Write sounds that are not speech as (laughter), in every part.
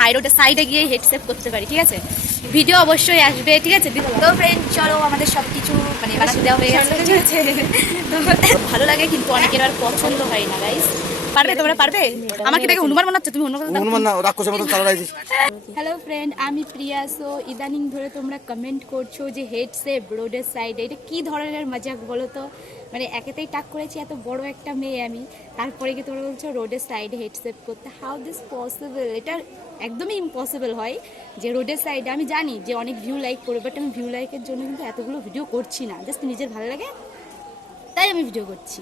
High রোডের সাইডে গিয়ে হেড সেভ করতে পারি ঠিক আছে? ভিডিও অবশ্যই আসবে ঠিক আছে? তো ফ্রেন্ড চলো আমাদের সব কিছু মানে বানাতে দেওয়া হয়ে গেছে। ঠিক আছে। (laughs) ভালো লাগে কিন্তু অনেকের আর পছন্দ হয় না গাইস পারবে তোমরা পারবে? আমাকে দেখে হনুমান মনে হচ্ছে তুমি হনুমান না রাক্ষসের মতো চালা রাখছিস হ্যালো ফ্রেন্ড আমি প্রিয়া সো ইদানিং ধরে তোমরা কমেন্ট করছ যে হেড সেভ রোডের সাইডে এটা কি ধরনের মজাক বলো তো? মানে একেতেই টাক করেছি এত বড় একটা মেয়ে আমি। তারপরে কি তোমরা বলছো রোডের সাইডে হেড সেভ করতে? হাউ দিস পসিবল এটা একদমই ইম্পসিবল হয় যে রোডের সাইডে আমি জানি যে অনেক ভিউ লাইক করবে বাট আমি ভিউ লাইকের জন্য কিন্তু এতগুলো ভিডিও করছি না। জাস্ট নিজের ভালো লাগে তাই আমি ভিডিও করছি।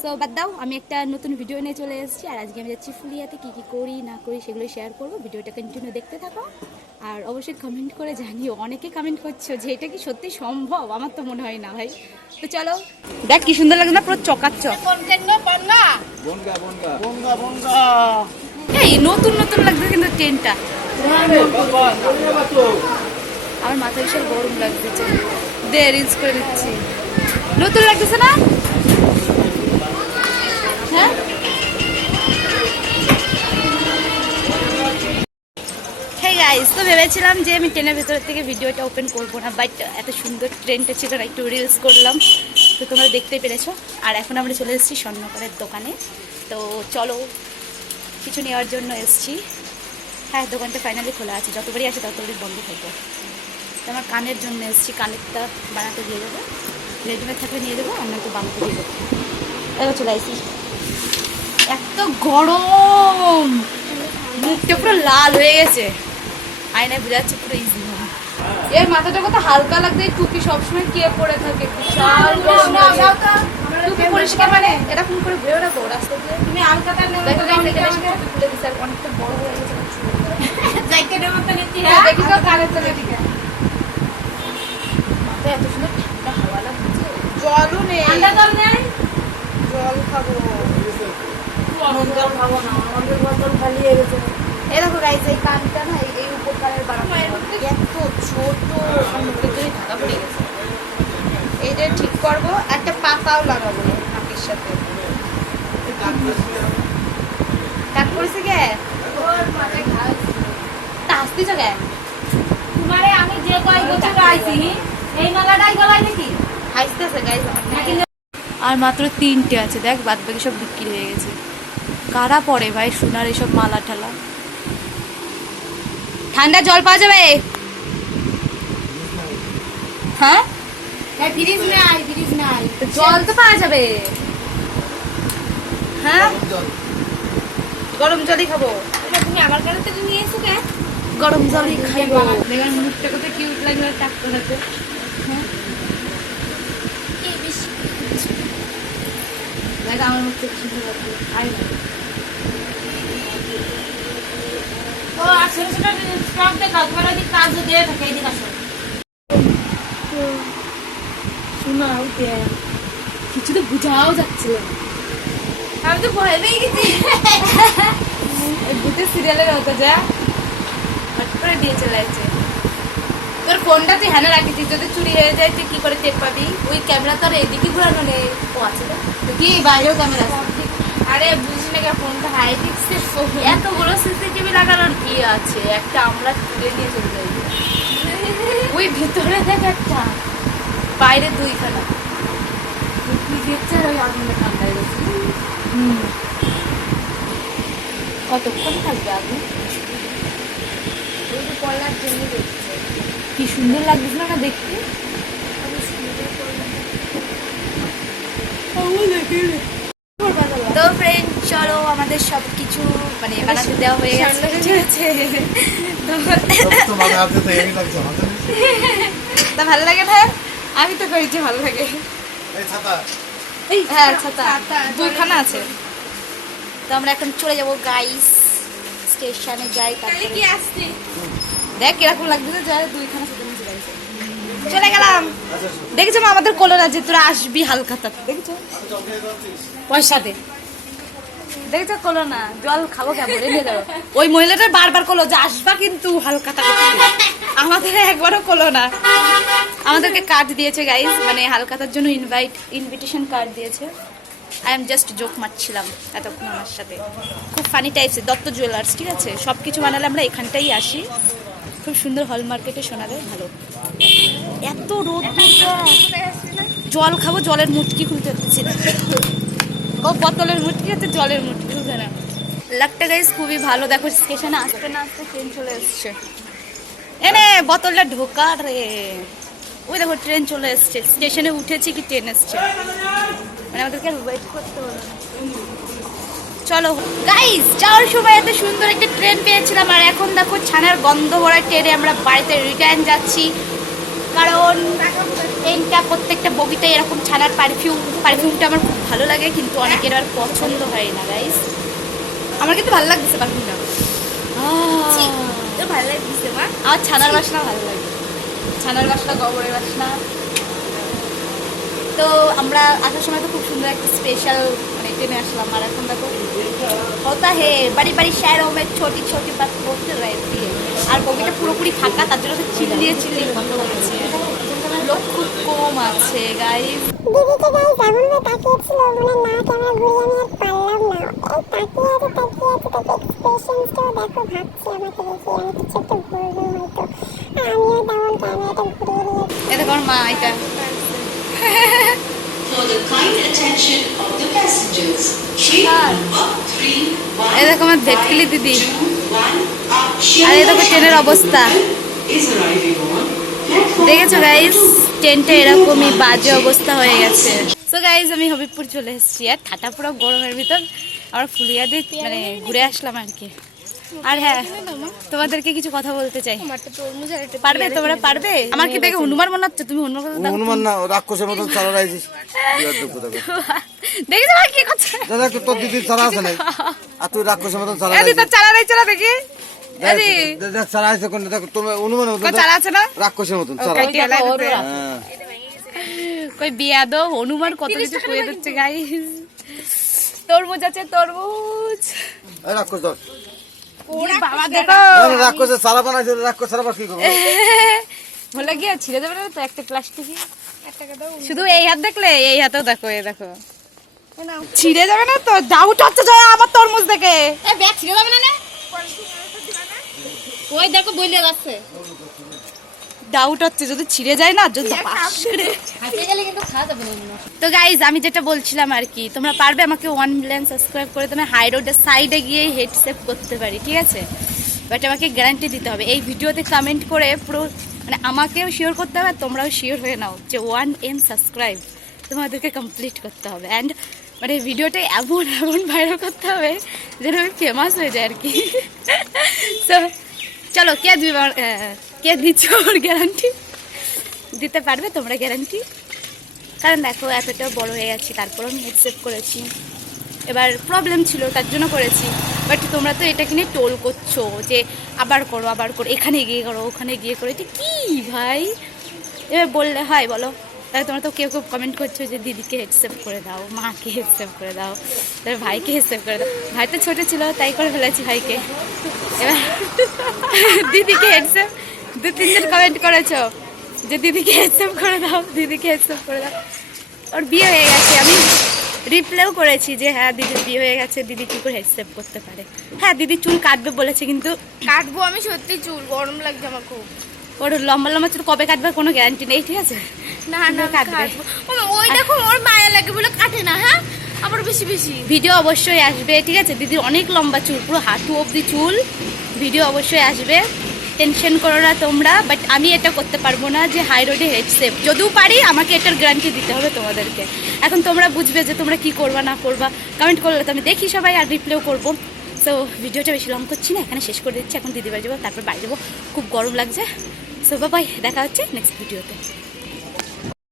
সো বাদ দাও আমি একটা নতুন ভিডিও নিয়ে চলে এসেছি। আর আজকে আমি যাচ্ছি ফুলিয়াতে কী কী করি না করি সেগুলো শেয়ার করব। ভিডিওটা কন্টিনিউ দেখতে থাকো। আর অবশ্যই কমেন্ট করে জানিও অনেকে কমেন্ট করছ যে এটা কি সত্যি সম্ভব? আমার তো মনে হয় না ভাই। তো চলো দেখ কি সুন্দর লাগে না পুরো বনগা এই নতুন নতুন লাগছে কিন্তু ট্রেনটা আমার মাথায় ভীষণ গরম লাগতেছে দে রিলস করে দিচ্ছি। নতুন লাগতেছে না? ভেবেছিলাম যে আমি ট্রেনের ভেতর থেকে ভিডিওটা ওপেন করব না বাট এত সুন্দর ট্রেনটা ছিল না, একটু রিলস করলাম। তো তোমরা দেখতে পেরেছ। আর এখন আমরা চলে এসেছি স্বর্ণকারের দোকানে। তো চলো, কিছু নেওয়ার জন্য এসছি। হ্যাঁ দোকানটা ফাইনালি খোলা আছে। যতবারই আসে ততবারই বন্ধ থাকবে। তো আমার কানের জন্য এসেছি, কানেরটা বানাতে দিয়ে দেবো। রেডিমেড থাকলে নিয়ে দেবো আমরা একটু বানাতে দিয়ে দেবো। এবার চলে আসি। এত গরম! মুখটা পুরো লাল হয়ে গেছে। আয়নায় বোঝা যাচ্ছে পুরো ইজি এর মাথাটা কত হালকা লাগছে টুপি সবসময় কে পরে থাকে বিশাল গরম। টুপি পরিষ্কার মানে এরকম করে বেরো রাখো রাস্তা দিয়ে তুমি আলকাটা দেখো গাইস এখানে এসে টুপি খুলে দিছে আর অনেকটা বড় হয়ে গেছে আমার চুল। হ্যাঁ, দেখি তো কানের তলে দিকে। মাথায় এত সুন্দর ঠান্ডা হাওয়া লাগছে। জলও নেই। জল খাব। এই দেখো guys, এই কানটা না, এই- এই এত ছোট, আমার ঢাকা পড়ে গেছে। এইটা ঠিক করব একটা পাতাও লাগাবো নাকের সাথে। পড়েছে কে? তা হাসতেছ কে? তোমারে আমি যে কয় বছর আইছি এই মালাটাই গলায় নাকি? হাসতেছে গাইজ আর মাত্র তিনটে আছে দেখ বাদ বাকি সব বিক্রি হয়ে গেছে। কারা পড়ে ভাই সোনার এসব মালা ঠালা? ঠান্ডা জল পাওয়া যাবে? হ্যাঁ? তো জল তো পাওয়া যাবে। হ্যাঁ? গরম জলই খাব। এটা তুমি আমার কাছে থেকে নিয়ে এসো কে? গরম জলই খাইবো। মুখটা কত কিউট লাগল টাকতে বেশি দেখ আমার মুখটা সুন্দর লাগল খাই ও ছোট স্টক দেখাও তোমার দিয়ে থাকে এদিক আসো। শোনা উঠে কিছু তো বুঝাও যাচ্ছিল আমি তো ভয় পেয়ে গেছি। এই ভূতের সিরিয়ালের মতো যা। হট করে দিয়ে চলে যাচ্ছে তোর ফোনটা তুই হ্যানে রাখিস যদি চুরি হয়ে যায় তুই কি করে টের পাবি? ওই ক্যামেরা তো আর এদিকে ঘুরানো নেই। ও আছে তো? কি বাইরেও ক্যামেরা আছে? আরে বুঝিস না ফোনটা হাই পিক্সেল ফোন এতগুলো সিসিটিভি লাগানোর কি আছে? একটা আমরা তুলে নিয়ে চলে যাই। ওই ভিতরে দেখ একটা। বাইরে দুইখানা। তুই দেখছে ওই আগুনটা ঠান্ডা হয়ে গেছে কতক্ষণ থাকবে আগুন? পড়ার জন্য দেখছে। কি সুন্দর লাগছিল না দেখতে? তো ফ্রেন্ড আমাদের সব কিছু মানে বানাতে দেওয়া হয়ে গেছে। ঠিক আছে তো ভালো লাগে না আমি তো করেছি ভালো লাগে। এই ছাতা। এই হ্যাঁ ছাতা। দুইখানা আছে। তো আমরা এখন চলে যাব গাইস স্টেশনে যাই তারপরে কি আসছে? দেখ কীরকম লাগছে যাই দুইখানা সাথে মিশে গেছে চলে গেলাম। দেখেছ মা আমাদের কোলো না যে তোরা আসবি হালখাতাতে দেখেছ? পয়সা দে। দেখেছ কোলো না জল খাব কেমন? এনে দাও (laughs) ওই মহিলাটা বারবার কোলো যে আসবা কিন্তু করতে। আমাদের একবারও কোলো না। আমাদেরকে কার্ড দিয়েছে গাইজ মানে হালখাতার জন্য ইনভাইট ইনভিটেশন কার্ড দিয়েছে। আই এম জাস্ট জোক মারছিলাম এতক্ষণ আমার সাথে। খুব ফানি টাইপসের দত্ত জুয়েলার্স ঠিক আছে? সব কিছু বানালে আমরা এখানটাই আসি। খুব সুন্দর হল মার্কেটে শোনালে ভালো। এত রোদ জল খাব জলের মুটকি খুলতে না। ও বোতলের মুটকি আছে, জলের মুটকি খুলতে না। লাকটা গাইস খুবই ভালো, দেখো স্টেশনে আসতে না আসতে ট্রেন চলে এসছে। এনে বোতলটা ঢোকা রে। ওই দেখো ট্রেন চলে এসছে। স্টেশনে উঠেছি কি ট্রেন এসছে? মানে আমাদেরকে ওয়েট করতে হলো চলো। গাইস যাওয়ার সময় এত সুন্দর একটা ট্রেন পেয়েছিলাম, আর এখন দেখো ছানার গন্ধ ভরা ট্রেনে আমরা বাড়িতে রিটার্ন যাচ্ছি। কারণ এইটা প্রত্যেকটা বগিতে এরকম ছানার পারফিউম পারফিউমটা আমার খুব ভালো লাগে কিন্তু অনেকের আর পছন্দ হয় না গাইস আমার কিন্তু ভালো লাগছে পারফিউমটা ভালো মা। ছানার বাসনা ভালো লাগে। ছানার বাসনা বাসনা। তো আমরা আসার সময় তো খুব সুন্দর একটা স্পেশাল মানে ট্রেনে আসলাম আর এখন দেখো হতা হে বাড়ি বাড়ি স্যার ওমে ছোটি ছোটি পাত করতে রয়েছে আর বগিটা পুরোপুরি ফাঁকা তার জন্য চিল্লিয়ে চিল্লিয়ে কথা বলেছে লোক খুব কম আছে গাইস দিদিকে গাইস এমনভাবে তাকিয়েছিল মনে না ক্যামেরা ঘুরিয়ে আমি আর পারলাম না। এই তাকিয়ে আছে তাকিয়ে আছে তাকে এক্সপ্রেশনসটাও দেখো ভাবছি আমাকে দেখে আমি কিছু একটা বলব হয়তো। আর আমিও তেমন ক্যামেরাটা ঘুরিয়ে নিয়েছি এটা আমার মা এটা। দেখো আমার ভেটকিলি দিদি। আর দেখো ট্রেনের অবস্থা। দেখেছ গাইস ট্রেনটা এরকমই বাজে অবস্থা হয়ে গেছে। সো গাইস আমি হবিবপুর চলে এসেছি। আর ঠাটা পুরো গরমের ভিতর। আমরা ফুলিয়াতে মানে ঘুরে আসলাম আর কি। আর হ্যাঁ তোমাদেরকে কিছু কথা বলতে চাই। পারবে? তোমরা পারবে? আমার কি দেখে হনুমান মনে হচ্ছে? তুমি হনুমান কথা হনুমান না রাক্ষসের মতন চালা রাইছিস দেখেছ ভাই কি করছে দাদা তোর দিদির চালা আছে নাই আর তুই রাক্ষসের মতন চালা রাইছিস চালা চালা দেখি। হ্যাঁ। হনুমান কত কিছু কয়ে দিচ্ছে গাইস তরমুজ আছে তরমুজ। রাক্ষস প্লাস্টিকে (laughs) শুধু এই হাত দেখলে? এই হাতেও দেখো এই দেখো। ছিঁড়ে যাবে না তো? ডাউট হচ্ছে আমার তরমুজ দেখে। এ ছিঁড়ে যাবে না নে? ওই দেখো বইলে যাচ্ছে। ডাউট হচ্ছে যদি ছিঁড়ে যায় না যদি। তো গাইজ আমি যেটা বলছিলাম আর কি তোমরা পারবে আমাকে ওয়ান মিলিয়ন সাবস্ক্রাইব করে তুমি হাই রোডের সাইডে গিয়ে হেড সেভ করতে পারি ঠিক আছে? বাট আমাকে গ্যারান্টি দিতে হবে। এই ভিডিওতে কমেন্ট করে পুরো মানে আমাকেও শিওর করতে হবে আর তোমরাও শিওর হয়ে নাও যে ওয়ান এম সাবস্ক্রাইব তোমাদেরকে কমপ্লিট করতে হবে। অ্যান্ড মানে ভিডিওটা এমন এমন ভাইরাল করতে হবে যেন আমি ফেমাস হয়ে যায় আর কি। (laughs) সো চলো, কে কে দিচ্ছ ওর গ্যারান্টি দিতে পারবে তোমরা গ্যারান্টি কারণ দেখো, এতটা বড় হয়ে গেছি, তারপর আমি হেডসেট করেছি। এবার প্রবলেম ছিল, তার জন্য করেছি। বাট তোমরা তো এটা কিনে টোল করছ যে আবার করো আবার করো, এখানে গিয়ে করো, ওখানে গিয়ে করো। এটা কি ভাই? এবার বললে হয়, বলো। তাহলে তোমরা তো কেউ কেউ কমেন্ট করছ যে, দিদিকে হেডসেপ করে দাও, মাকে হেডসেপ করে দাও তাহলে ভাইকে হেডসেপ করে দাও। ভাই তো ছোটো ছিল, তাই করে ফেলেছি ভাইকে। (laughs) দিদিকে হেডসেপ দু তিনজন কমেন্ট করেছ যে দিদিকে হেডসেপ করে দাও দিদিকে হেডসেপ করে দাও। ওর বিয়ে হয়ে গেছে। আমি রিপ্লাইও করেছি যে হ্যাঁ দিদির বিয়ে হয়ে গেছে। দিদি কী করে হেডসেপ করতে পারে? হ্যাঁ দিদি চুল কাটবে বলেছে কিন্তু কাটবো আমি সত্যি চুল গরম লাগছে আমার খুব। ওর লম্বা লম্বা চুল কবে কাটবে কোনো গ্যারান্টি নেই ঠিক আছে? না না, কাটবে। ওই দেখো ওর মায়া লাগে বলে কাটে না হ্যাঁ? আবার বেশি বেশি। ভিডিও অবশ্যই আসবে, ঠিক আছে? দিদির অনেক লম্বা চুল, পুরো হাঁটু অবধি চুল। ভিডিও অবশ্যই আসবে। টেনশন করো না তোমরা বাট আমি এটা করতে পারব না যে হাই রোডে হেড সেফ যদিও পারি, আমাকে এটার গ্যারান্টি দিতে হবে তোমাদেরকে। এখন তোমরা বুঝবে যে তোমরা কি করবা, না করবা। কমেন্ট করলে তো আমি দেখি সবাই, আর রিপ্লেও করব। সো ভিডিওটা বেশি লং করছি না, এখানে শেষ করে দিচ্ছি। এখন দিদি বাড়ি যাব, তারপর বাড়ি যাব। খুব গরম লাগছে। সো বাবাই দেখা হচ্ছে নেক্সট ভিডিওতে